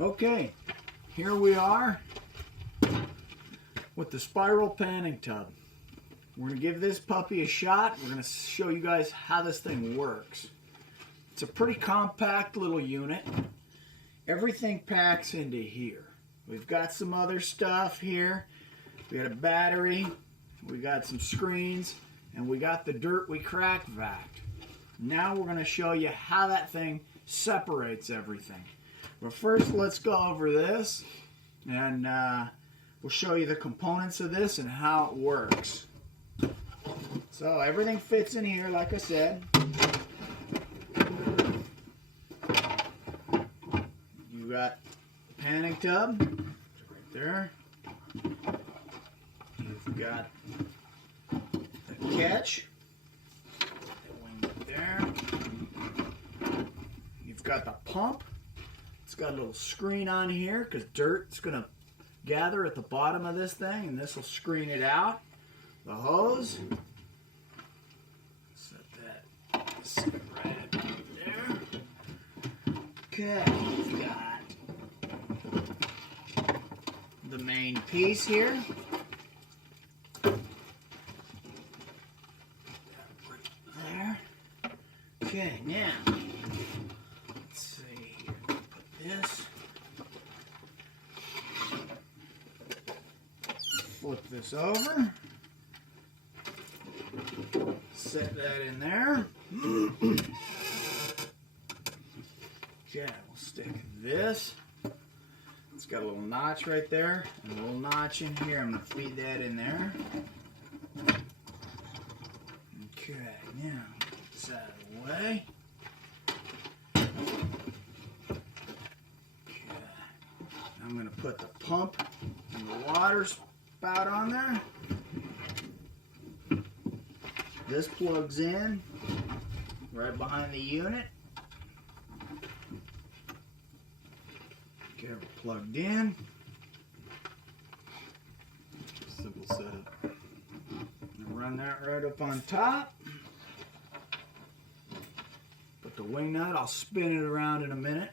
Okay, here we are with the spiral panning tub. We're going to give this puppy a shot. We're going to show you guys how this thing works. It's a pretty compact little unit. Everything packs into here. We've got some other stuff here. We got a battery, we got some screens, and we got the dirt we crack vac. Now we're going to show you how that thing separates everything. But first, let's go over this, and we'll show you the components of this and how it works. So everything fits in here, like I said. You got the panning tub right there. You've got the catch, that wing there. You've got the pump. It's got a little screen on here because dirt's going to gather at the bottom of this thing, and this will screen it out. The hose. Set that right there. Okay, we've got the main piece here. Right there. Okay, now let's see. Put this. Flip this over. Set that in there. Okay, we'll stick this. It's got a little notch right there and a little notch in here. I'm going to feed that in there. Okay, now get this out of the way. Okay, I'm going to put the pump and the water spout on there. This plugs in right behind the unit. Okay, we're plugged in. Simple setup. Run that right up on top. Put the wing nut, I'll spin it around in a minute.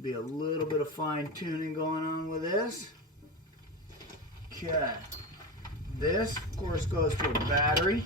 Be a little bit of fine tuning going on with this. Okay. This, of course, goes to a battery.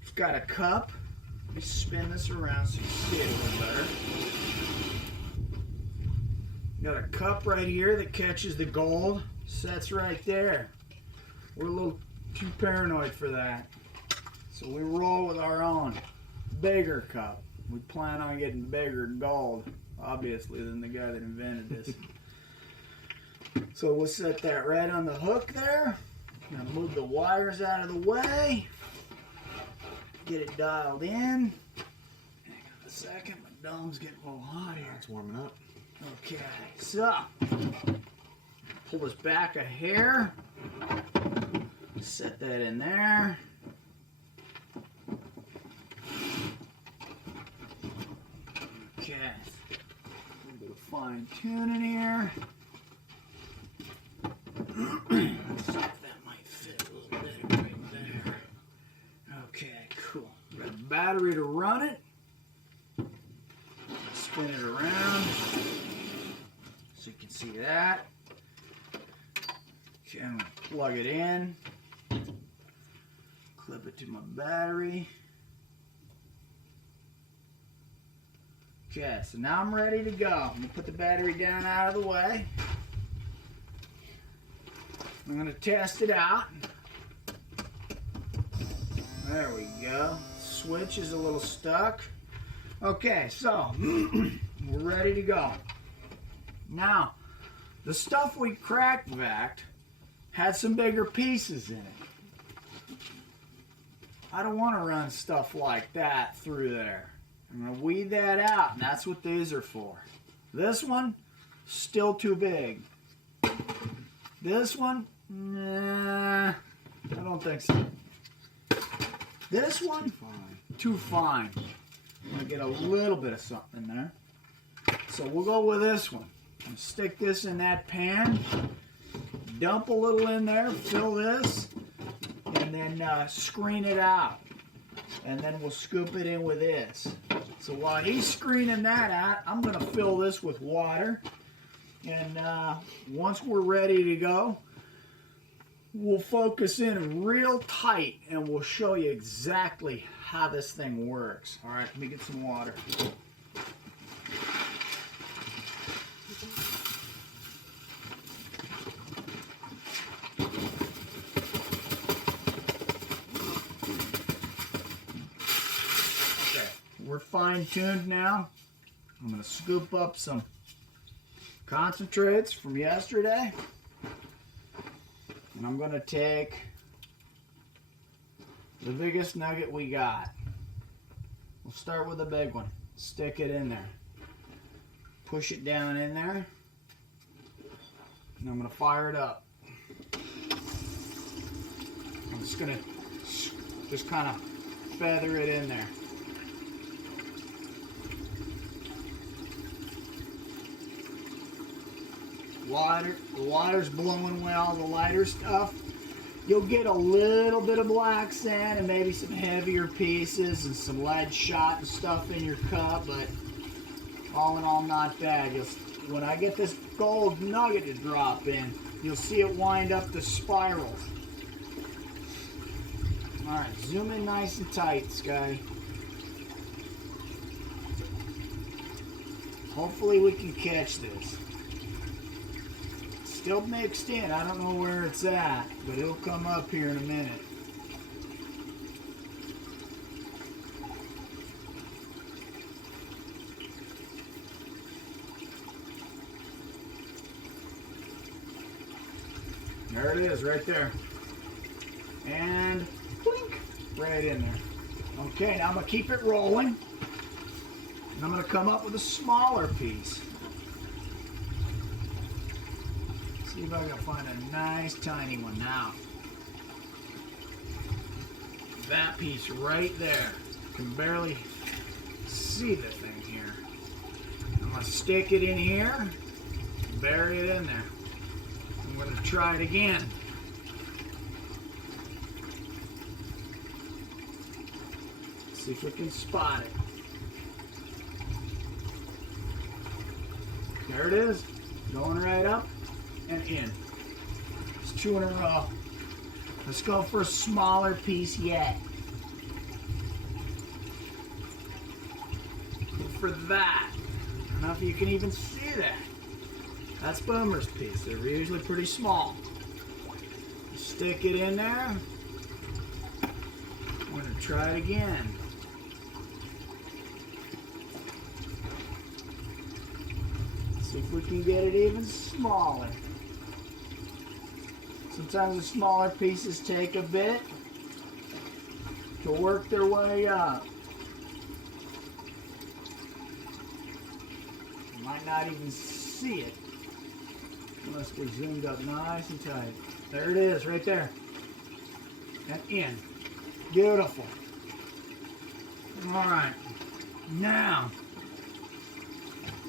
You've got a cup. Let me spin this around so you can see it a little better. Got a cup right here that catches the gold. Sets right there. We're a little too paranoid for that. So we roll with our own bigger cup. We plan on getting bigger gold, obviously, than the guy that invented this. So we'll set that right on the hook there. Gonna move the wires out of the way. Get it dialed in. Hang on a second, my dome's getting a little hot here. It's warming up. Okay, so pull this back a hair. Set that in there. Okay, a little bit of fine tuning here. Let's see if that might fit a little bit right there. Okay, cool. Got a battery to run it. Spin it around so you can see that. Okay, I'm going to plug it in. Clip it to my battery. Okay, so now I'm ready to go. I'm going to put the battery down out of the way. I'm going to test it out. There we go. Switch is a little stuck. Okay, so we're ready to go. Now, the stuff we crack vac had some bigger pieces in it. I don't want to run stuff like that through there. I'm going to weed that out, and that's what these are for. This one, still too big. This one, nah, I don't think so. This one, too fine. I'm going to get a little bit of something there. So we'll go with this one. I'm going to stick this in that pan, dump a little in there, fill this, and then screen it out. and then we'll scoop it in with this. So while he's screening that out, I'm going to fill this with water. And once we're ready to go, we'll focus in real tight and we'll show you exactly how this thing works. All right, let me get some water. Okay, we're fine-tuned now. I'm going to scoop up some concentrates from yesterday. And I'm going to take the biggest nugget we got. We'll start with the big one. Stick it in there. Push it down in there. And I'm going to fire it up. I'm just going to just kind of feather it in there. The water's blowing away all the lighter stuff. You'll get a little bit of black sand and maybe some heavier pieces and some lead shot and stuff in your cup, but all in all, not bad. When I get this gold nugget to drop in, you'll see it wind up the spirals. All right, zoom in nice and tight, Sky. Hopefully we can catch this. Still mixed in. I don't know where it's at, but it'll come up here in a minute. There it is, right there. And blink, right in there. Okay, now I'm going to keep it rolling. And I'm going to come up with a smaller piece. See if I can find a nice tiny one now. That piece right there. You can barely see the thing here. I'm going to stick it in here, bury it in there. I'm going to try it again. See if we can spot it. There it is, going right up and in. It's 2 in a row. Let's go for a smaller piece yet. Look for that. I don't know if you can even see that. That's Boomer's piece. They're usually pretty small. Stick it in there. I'm going to try it again. See if we can get it even smaller. Sometimes the smaller pieces take a bit to work their way up. You might not even see it unless we're zoomed up nice and tight. There it is, right there. And in. Beautiful. All right. Now,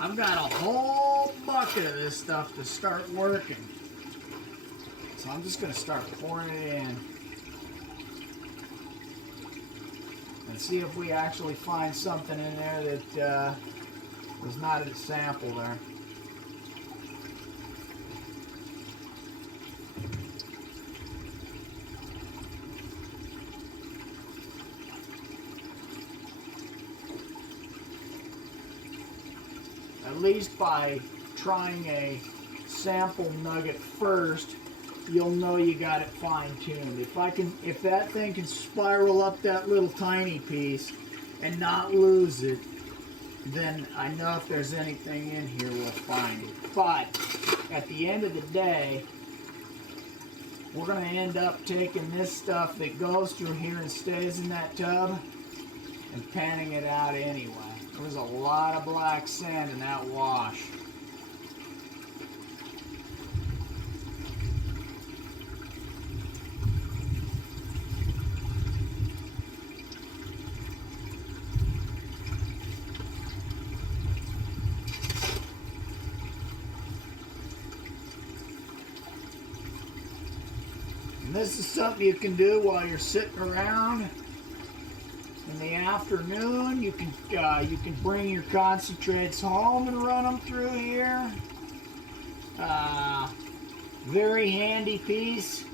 I've got a whole bucket of this stuff to start working. So I'm just going to start pouring it in. And see if we actually find something in there that was not a sample there. At least by trying a sample nugget first, you'll know you got it fine-tuned. If that thing can spiral up that little tiny piece and not lose it, then I know if there's anything in here, we'll find it. But at the end of the day, we're going to end up taking this stuff that goes through here and stays in that tub and panning it out anyway. There's a lot of black sand in that wash. And this is something you can do while you're sitting around afternoon. You can bring your concentrates home and run them through here. Very handy piece.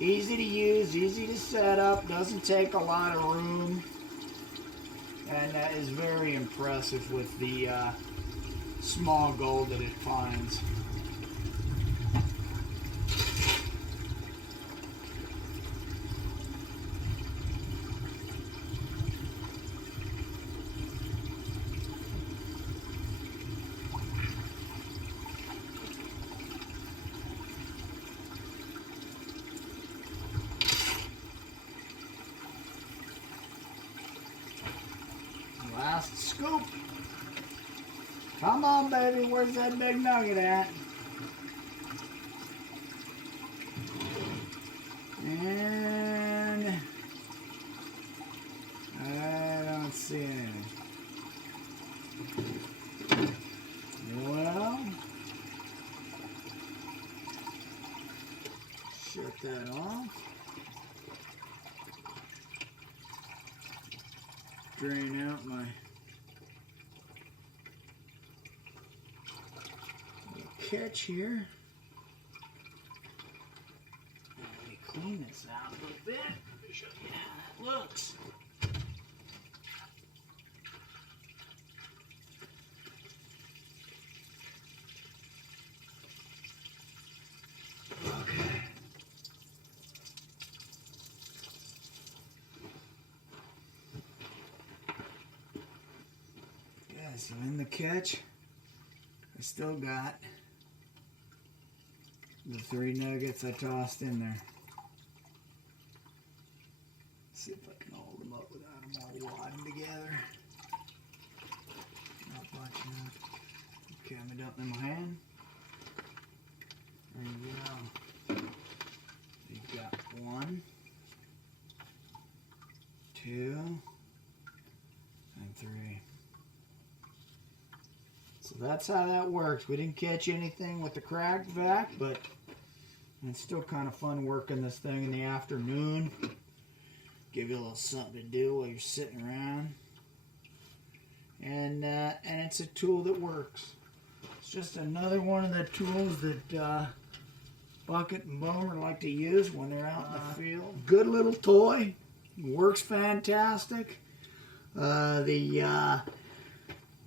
Easy to use, easy to set up, doesn't take a lot of room, and is very impressive with the small gold that it finds. Last scoop. Come on, baby. Where's that big nugget at? And I don't see anything. Well, shut that off. Drain out my catch here. Let me clean this out a little bit. Let me show you how that looks. Okay. Yeah, so in the catch, I still got the 3 nuggets I tossed in there. Let's see if I can hold them up without them all wadding together. Not bunching up. Okay, I'm gonna dump them in my hand. There you go. You've got 1, 2, and 3. So that's how that works. We didn't catch anything with the cracked vac, but it's still kind of fun working this thing in the afternoon. Give you a little something to do while you're sitting around. And it's a tool that works. It's just another one of the tools that Bucket and Boomer like to use when they're out in the field. Good little toy. Works fantastic. The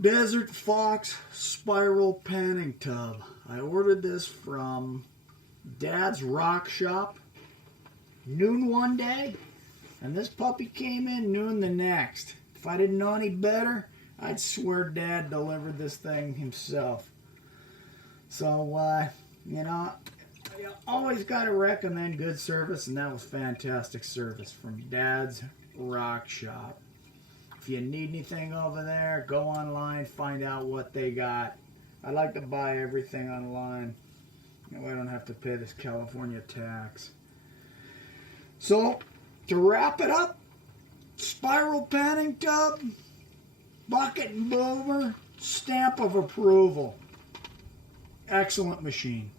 Desert Fox Spiral Panning Tub. I ordered this from Dad's Rock Shop noon one day, and this puppy came in noon the next. If I didn't know any better, I'd swear Dad delivered this thing himself. So, you know, you always got to recommend good service, and that was fantastic service from Dad's Rock Shop. If you need anything over there, go online, find out what they got. I like to buy everything online. That way I don't have to pay this California tax. So, to wrap it up, Spiral Panning Tub, Bucket and Boomer, stamp of approval. Excellent machine.